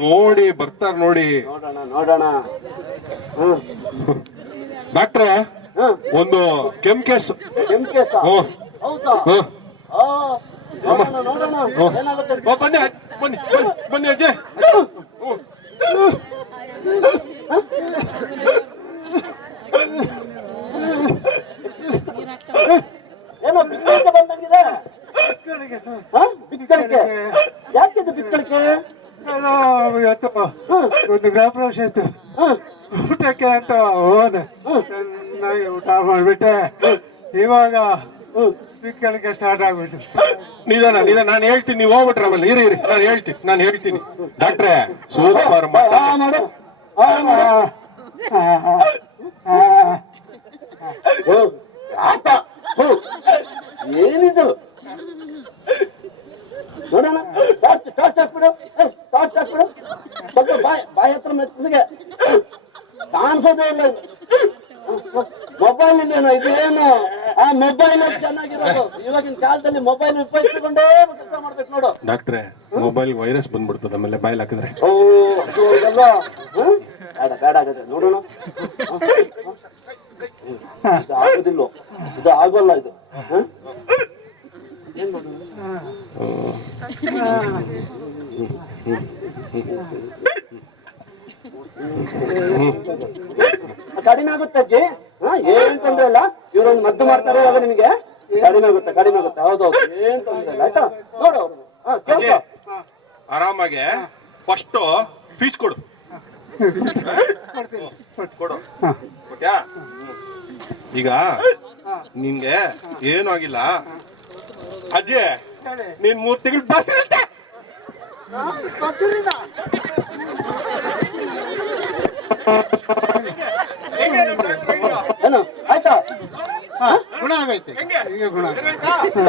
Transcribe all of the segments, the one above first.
ನೋಡಿ ಬರ್ತಾರ ನೋಡಿ. ನೋಡೋಣ ನೋಡೋಣ. ಡಾಕ್ಟ್ರೆ ಒಂದು ಕೆಮ್ ಕೇಸ್. ಹೌದಾ? ನೋಡೋಣ ಏನಾಗುತ್ತೆ. ಬನ್ನಿ ಬನ್ನಿ ಬನ್ನಿ ಅಜ್ಜಿ. ಏನೋ ಬಿಕ್ಕಳಿಕೆ ಬಂದಂಗಿದೆ. ಬಿಕ್ಕಳಿಕೆ ಯಾಕಿದು ಬಿಕ್ಕಳಿಕೆ? ಒಂದು ಗೃಹ ಪ್ರವೇಶ ಇತ್ತು, ಊಟಕ್ಕೆ ಅಂತ ಹೋದೆ. ಊಟ ಮಾಡ್ಬಿಟ್ಟೆ, ಇವಾಗ ಬಿಕ್ಕಳಿಕೆ ಸ್ಟಾರ್ಟ್ ಆಗ್ಬಿಟ್ಟು. ನಿಧಾನ ನಾನು ಹೇಳ್ತೀನಿ, ನೀವು ಹೋಗ್ಬಿಟ್ರೆ ಆಮೇಲೆ ಇರಿ ನಾನು ಹೇಳ್ತೀನಿ ಡಾಕ್ಟ್ರೆ. ಸೂಪರ್ ಏನಿದು ನೋಡೋಣ. ಟಾರ್ಚ್ ಹಾಕ್ಬಿಡು, ಸ್ವಲ್ಪ ಬಾಯಿ ಹತ್ರ ಮೆತ್ತಿಗೆ ಕಾಣಿಸೋದೇ ಇಲ್ಲ. ಮೊಬೈಲ್ ಇಲ್ಲೇನೋ ಇದೇನು? ಆ ಮೊಬೈಲ್ ಚೆನ್ನಾಗಿರೋದು. ಇವಾಗಿನ ಕಾಲದಲ್ಲಿ ಮೊಬೈಲ್ ಉಪಯೋಗಿಸಿಕೊಂಡೇ ಕೆಲಸ ಮಾಡ್ಬೇಕು ನೋಡು. ಡಾಕ್ಟ್ರೆ, ಮೊಬೈಲ್ ವೈರಸ್ ಬಂದ್ಬಿಡ್ತದೆ ಆಮೇಲೆ ಬಾಯ್ಲ್ ಹಾಕಿದ್ರೆ. ಓ ಇದಲ್ಲ, ಬೇಡ ಆಗತ್ತೆ. ನೋಡೋಣ. ಇದು ಆಗೋದಿಲ್ಲ, ಇದು ಆಗೋಲ್ಲ. ಇದು ಏನ್ ಮಾಡೋಣ? ಕಡಿಮೆ ಆಗುತ್ತೆ ಅಜ್ಜಿ, ಏನ್ ತೊಂದ್ರೆ ಇಲ್ಲ. ಇವರೊಂದು ಮದ್ದು ಮಾಡ್ತಾರೆ, ಇವಾಗ ನಿಮಗೆ ಕಡಿಮೆ ಆಗುತ್ತೆ. ಹೌದೌದು, ಏನ್ ತೊಂದ್ರೆ ಇಲ್ಲ. ಆಯ್ತಾ? ನೋಡು ಆರಾಮಾಗೆ ಫಸ್ಟ್ ಫೀಸ್ ಕೊಡು. ಕೊಟ್ಯಾ? ಈಗ ನಿನ್ಗೆ ಏನು ಆಗಿಲ್ಲ ಅಜ್ಜಿ. ನೀನ್ 3 ತಿಂಗಳು ಬಸ್ ಇರುತ್ತೆ. ಏನು ಆಯ್ತಾ? ಗುಣ ಆಗೈತೆ ಈಗ. ಗುಣ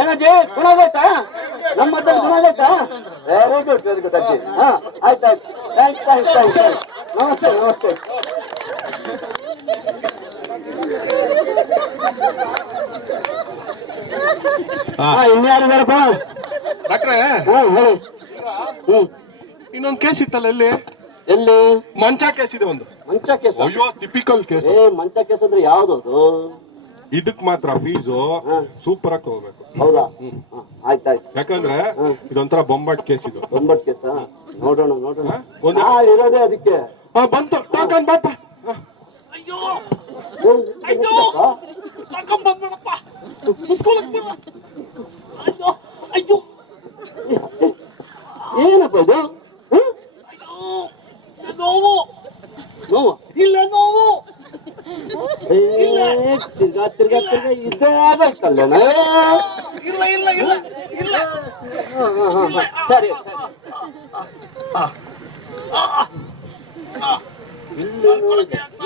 ಏನಜ್ಜಿ, ಗುಣ ಆಗೈತಾ? ನಮ್ಮ ಮದ್ದಲ್ಲಿ ಗುಣ ಆಗೈತಾ? ವೆರಿ ಗುಡ್ ಅಜ್ಜಿ. ಆಯ್ತು. ಥ್ಯಾಂಕ್ಸ್. ನಮಸ್ತೆ. ಇನ್ಯಾರಿದಾರಪ್ಪ ಡಾಕ್ಟ್ರೆ? ಹೇಳಿ. ಇನ್ನೊಂದು ಕೇಸ್ ಇತ್ತಲ್ಲ, ಎಲ್ಲಿ? ಮಂಚ ಕೇಸ್ ಇದೆ ಒಂದು. ಮಂಚ ಕೇಸ್? ಅಯ್ಯೋ, ಟಿಪಿಕಲ್ ಕೇಸ್. ಮಂಚ ಕೇಸ್ ಅಂದ್ರೆ ಯಾವ್ದದು? ಇದಕ್ ಮಾತ್ರ ಫೀಸು ಸೂಪರ್ ಆಗಿ ತಗೋಬೇಕು. ಹೌದಾ? ಆಯ್ತಾಯ್ತು. ಯಾಕಂದ್ರೆ ಇದೊಂಥರ ಬೊಂಬಾಟ್ ಕೇಸ್. ಇದು ಬೊಂಬಾಟ್ ಕೇಸ? ನೋಡೋಣ. ಇರೋದೇ ಅದಕ್ಕೆ. ಬಂತು ಟೋಕನ್ ಬಾಪ. ಏನಪ್ಪ ಇದು? ನೋವು ಇಲ್ಲ, ನೋವು ತಿರ್ಗಾ ಇದೇ ಆಗಲ್ಲೇನ? ಇಲ್ಲ. ಸರಿ.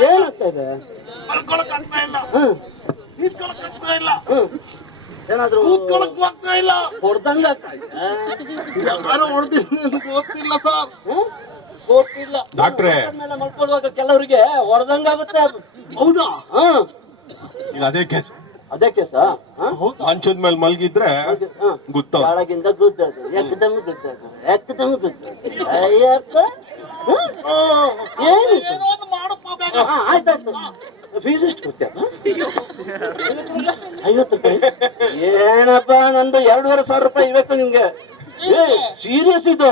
ಏನಾಗ್ತಾ ಇದೆ? ಏನಾದ್ರು ಹೊಡೆದಂಗ ಗೊತ್ತಿಲ್ಲ ಸರ್. ಗೊತ್ತಿಲ್ಲ ಡಾಕ್ಟ್ರೆ. ಮೇಲೆ ಮಲ್ಕೊಳ್ಳುವಾಗ ಕೆಲವರಿಗೆ ಹೊಡೆದಂಗಾಗುತ್ತೆ. ಹೌದಾ? ಅದೇ ಕೇಸ್. ಅದೇ ಕೇಸ? ಮಂಚದ ಮೇಲೆ ಮಲ್ಗಿದ್ರೆ ಗೊತ್ತ. ಕೆಳಗಿಂದ ಗುದ್ದದು, ಎಕ್ಕದಮ್ ಗುದ್ದದು. ಆಯ್ತಾಯ್ತು. ಫೀಸ್ ಎಷ್ಟು ಕೊಡ್ತೇವೆ? 50 ರೂಪಾಯಿ. ಏನಪ್ಪಾ, ನಂದು 2,500 ರೂಪಾಯಿ ಇಬೇಕು ನಿಮ್ಗೆ. ಸೀರಿಯಸ್ ಇದು?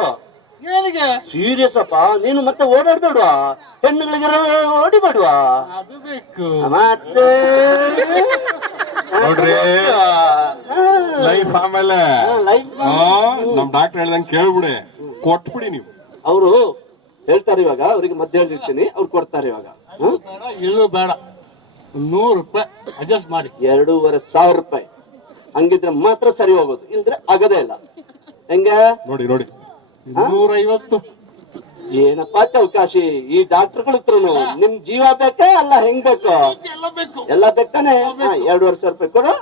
ಏನಿಗೆ ಸೀರಿಯಸ್ ಅಪ್ಪ? ನೀನು ಮತ್ತೆ ಓಡಾಡ್ಬೇಡುವ, ಹೆಣ್ಣುಗಳಿಗೆ ಓಡಿಬೇಡುವ. ಅದು ಬೇಕು ಮತ್ತೆ. ನೋಡ್ರಿ, ಲೈಫ್ ಆಮೇಲೆ ನಮ್ ಡಾಕ್ಟರ್ ಹೇಳ್ದಂಗೆ ಕೇಳ್ಬಿಡಿ, ಕೊಟ್ಬಿಡಿ ನೀವು. ಅವರು ಹೇಳ್ತಾರೆ ಇವಾಗ, ಅವ್ರಿಗೆ ಮಧ್ಯ ಹೇಳಿರ್ತೀನಿ, ಅವ್ರು ಕೊಡ್ತಾರೆ ಇವಾಗ. ಇಲ್ಲೂ ಬೇಡ, 100 ರೂಪಾಯಿ ಅಡ್ಜಸ್ಟ್ ಮಾಡಿ. 2,500 ರೂಪಾಯಿ. ಹಂಗಿದ್ರೆ ಮಾತ್ರ ಸರಿ ಹೋಗೋದು, ಇಲ್ದ್ರೆ ಆಗದೇ ಇಲ್ಲ. ಹೆಂಗ ನೋಡಿ 250. ಏನಪ್ಪಾ ಚೌಕಾಶಿ? ಈ ಡಾಕ್ಟರ್ಗಳ ಹತ್ರನು ನಿಮ್ ಜೀವ ಬೇಕೇ ಅಲ್ಲ? ಹೆಂಗ್ ಬೇಕು? ಎಲ್ಲ ಬೇಕಾನೆ. 2,500 ರೂಪಾಯಿ ಕೊಡು,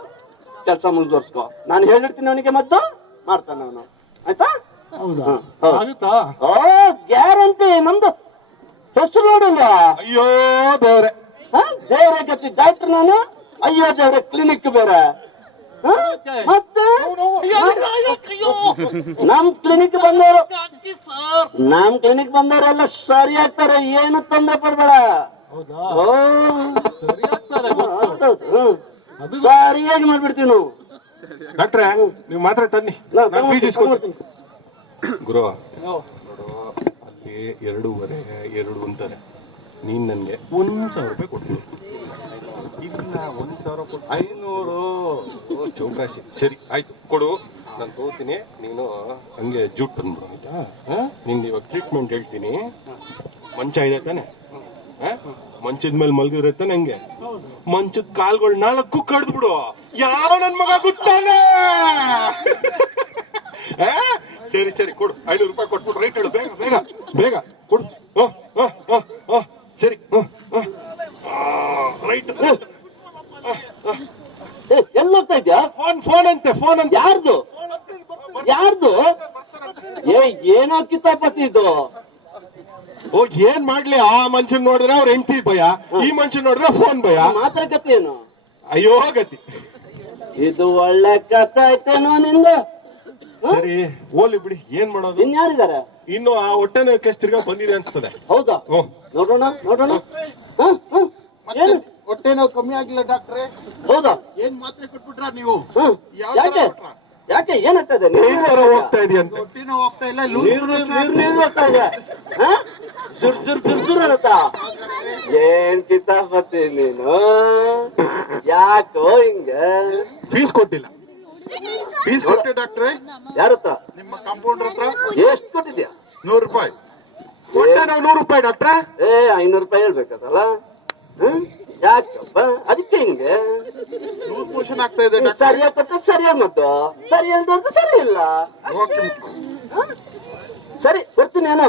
ಕೆಲಸ ಮುಂದುವರ್ಸ್ಕೊ. ನಾನು ಹೇಳಿರ್ತೀನಿ ಅವನಿಗೆ, ಮದ್ದು ಮಾಡ್ತಾನೆ ಅವನು. ಆಯ್ತಾ? ಗ್ಯಾರಂಟಿ. ನಮ್ದು ಹೆಸರು ನೋಡಿಲ್ಲ. ಅಯ್ಯೋ ದೇವ್ರೆ, ದೇವ್ರೆ ಗತಿ ಡಾಕ್ಟರ್ ನಾನು. ಅಯ್ಯೋ ದೇವ್ರೆ ಕ್ಲಿನಿಕ್ ಬೇರೆ. ಹ? ಮತ್ತೆ ನಮ್ ಕ್ಲಿನಿಕ್ ಬಂದವರು ನಮ್ ಕ್ಲಿನಿಕ್ ಬಂದವರೆಲ್ಲ ಸರಿ ಆಗ್ತಾರೆ, ಏನು ತೊಂದ್ರೆ ಪಡ್ಬೇಡ. ಹೌದಾ? ಓ ಸರಿ ಆಗ್ತಾರೆ ಗೊತ್ತು. ಹೌದು, ಸರಿಯಾಗಿ ಮಾಡ್ಬಿಡ್ತೀವಿ ನಾವು. ಡಾಕ್ಟ್ರೆ ನೀವು ಮಾತ್ರ ತನ್ನಿ, ನಾನು ಫೀಸ್ ಇಸ್ಕೊಳ್ತೀನಿ. ಗುರು ಹೋ. ನೋಡು, ಅಲ್ಲಿ 2.5 2 ಅಂತಾರೆ. ನೀನ್ ನನ್ಗೆ 1,000 ರೂಪಾಯಿ ಕೊಡ್ತೀನಿ. ಇಲ್ಲ 1,000 ಕೊಟ್ಟು 500 ಚೌಕಾಶಿ. ಸರಿ ಆಯ್ತು ಕೊಡು, ನಾನು ತಗೋತೀನಿ. ನೀನು ಹಂಗೆ ಜೂಟ್ ತಂದ್ಬಿಡು ಆಯ್ತಾ? ನಿಂಗೆ ಇವಾಗ ಟ್ರೀಟ್ಮೆಂಟ್ ಹೇಳ್ತೀನಿ. ಮಂಚ ಇದೆ ತಾನೆ? ಮಂಚದ ಮೇಲೆ ಮಲ್ಗಿದ್ರೆ ತಾನೆ ಹಂಗೆ ಮಂಚದ ಕಾಲ್ಗಳು 4 ಕಡ್ದು ಬಿಡು. ಯಾವ ನನ್ ಮಗ ಗೊತ್ತಾನೆ? ಸರಿ ಸರಿ ಕೊಡು, 500 ರೂಪಾಯಿ ಕೊಟ್ಬಿಡು. ರೈಟ್ ಹೇಳು, ಬೇಗ ಬೇಗ ಬೇಗ ಕೊಡು. ಸರಿ ರೈಟ್. ಎಲ್ಲ ಹೋಗ್ತಾ ಇದ್ಯಾ? ಫೋನ್ ಅಂತೆ, ಫೋನ್ ಅಂತ. ಯಾರ್ದು ಯಾರ್ದು? ಏನೋ ಕಿತಾಪತಿ ಇದು. ಓ ಏನ್ ಮಾಡ್ಲಿ, ಆ ಮನುಷ್ಯನ್ ನೋಡಿದ್ರೆ ಅವ್ರ ಹೆಂಡತಿ ಭಯ, ಈ ಮನುಷ್ಯನ್ ನೋಡಿದ್ರೆ ಫೋನ್ ಭಯ. ಮಾತ್ರ ಕತೆ ಏನು? ಅಯ್ಯೋ ಗತಿ. ಇದು ಒಳ್ಳೆ ಕಥೆ ಐತೇನೋ ನಿಂದು. ಸರಿ ಹೋಲಿ ಬಿಡಿ, ಏನ್ ಮಾಡೋದು. ಇನ್ಯಾರಿದ್ದಾರೆ? ಇನ್ನು ಆ ಹೊಟ್ಟೆ ನೋವು ಕೇಸ್ ತಿರ್ಗಾ ಬಂದಿದೆ ಅನ್ಸ್ತದೆ. ಹೌದಾ? ಹ್ಮ್. ನೋಡೋಣ ನೋಡೋಣ. ಏನು ಹೊಟ್ಟೆ ನೋವು ಕಮ್ಮಿ ಆಗಿಲ್ಲ ಡಾಕ್ಟ್ರೆ? ಹೌದಾ? ಏನ್ ಮಾತ್ರೆ ಕೊಟ್ಬಿಟ್ರ ನೀವು? ಯಾಕೆ ಯಾಕೆ ಏನಾಗ್ತದೆ? ನೀನ್ ಹೋಗ್ತಾ ಇದೆಯಂತೆ. ಹೊಟ್ಟೆ ನೋವು ಹೋಗ್ತಾ ಇಲ್ಲ, ನೀರು ಹೋಗ್ತಾ ಇದೆ. ಸುರ್ ಸುರ್ ಸುರ್ ಸುರ್ ಅನ್ನತ್ತಾ? ಏನ್ ಕಿತಾಪತಿ ನೀನು, ಯಾಕೋ ಹಿಂಗೆ? ಫೀಸ್ ಕೊಟ್ಟಿಲ್ಲ. ಫೀಸ್ ಕೊಟ್ಟೆ ಡಾಕ್ಟ್ರೆ. ಯಾರತ್ರ? ನಿಮ್ಮ ಕಾಂಪೌಂಡರ್ ಹತ್ರ. ಎಷ್ಟು ಕೊಟ್ಟಿದ್ಯಾ? 100 ರೂಪಾಯಿ ಕೊಟ್ಟೆ. ನಾವು 100 ರೂಪಾಯಿ ಡಾಕ್ಟ್ರೆ. 500 ರೂಪಾಯಿ ಹೇಳ್ಬೇಕಲ್ಲ. ಯಾಕಪ್ಪ ಅದಕ್ಕೆ ಹಿಂಗೆ? ಲೂಸ್ ಮೋಷನ್ ಆಗ್ತಾ ಇದೆ ಡಾಕ್ಟ್ರೆ. ಸರಿಯಾಗಿ ಕೊಟ್ಟರೆ ಸರಿಯಾಗಿ ಮದ್ದು, ಸರಿ ಇಲ್ದಂತ ಸರಿ ಇಲ್ಲ. ಸರಿ ಕೊಡ್ತೀನಿ, ಏನೋ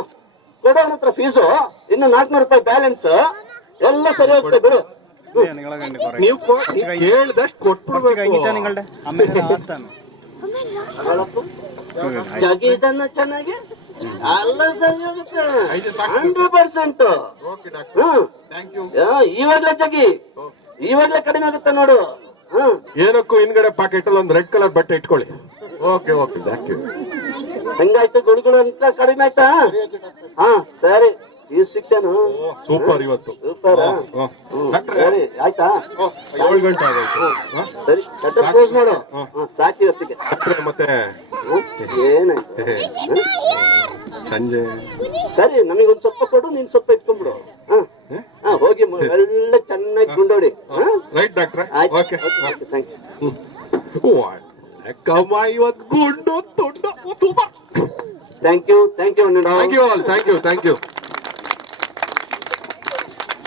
ಕೊಡೋ ಹತ್ರ ಫೀಸು. ಇನ್ನು 400 ರೂಪಾಯಿ ಬ್ಯಾಲೆನ್ಸ್. ಎಲ್ಲ ಸರಿ ಹೋಗ್ತದೆ ಬಿಡು. ನೀವು ಕೇಳಿದಷ್ಟು ಕೊಟ್ಬಿಡ್ಬೇಕು. ಜಗಿ ಇದನ್ನ ಚೆನ್ನಾಗಿ ಎಲ್ಲ ಸರಿ ಹೋಗುತ್ತೆ 100%. ಇವಾಗ್ಲೇ ಜಗಿ, ಇವಾಗ್ಲೇ ಕಡಿಮೆ ಆಗುತ್ತೆ ನೋಡು. ಏನಕ್ಕೂ ಹಿಂದ್ಗಡೆ ಪಾಕೆಟ್ ಅಲ್ಲಿ ಒಂದು ರೆಡ್ ಕಲರ್ ಬಟ್ಟೆ ಇಟ್ಕೊಳ್ಳಿ. Okay okay thank you. ಹೆಂಗಾಯ್ತು? ಗುಡುಗುಡು ಅಂತ ಕಡಿಮೆ ಆಯ್ತಾ? ಸರಿ, ಈಗ ಸಿಕ್ತೇನು? ಸೂಪರ್ ಇವತ್ತು. ಸೂಪರ್. ಸರಿ ಆಯ್ತಾ? 7 ಗಂಟೆ ಆಗೋಯ್ತು. ಸರಿ ಶಟರ್ ಕ್ಲೋಸ್ ಮಾಡು. ಸಾಕು ಇವತ್ತಿಗೆ. ಮತ್ತೆ ಏನಾಯ್ತು? ಸಂಜೆ ಸರಿ ನಮಗೊಂದು ಸ್ವಲ್ಪ ಕೊಡು, ನೀನ್ ಸ್ವಲ್ಪ ಇಟ್ಕೊಂಡ್ಬಿಡು. ಹೋಗಿ ಎಲ್ಲ ಚೆನ್ನಾಗಿ ಗುಂಡೋಡಿ. ರೈಟ್ ಡಾಕ್ಟ್ರೆ. ಆಯ್ತು, ಓಕೆ ಥ್ಯಾಂಕ್ ಯು. ಕಮ್ಮ ಇವತ್ತು ಗುಂಡು ತುಂಡು. Thank you thank you all. Thank you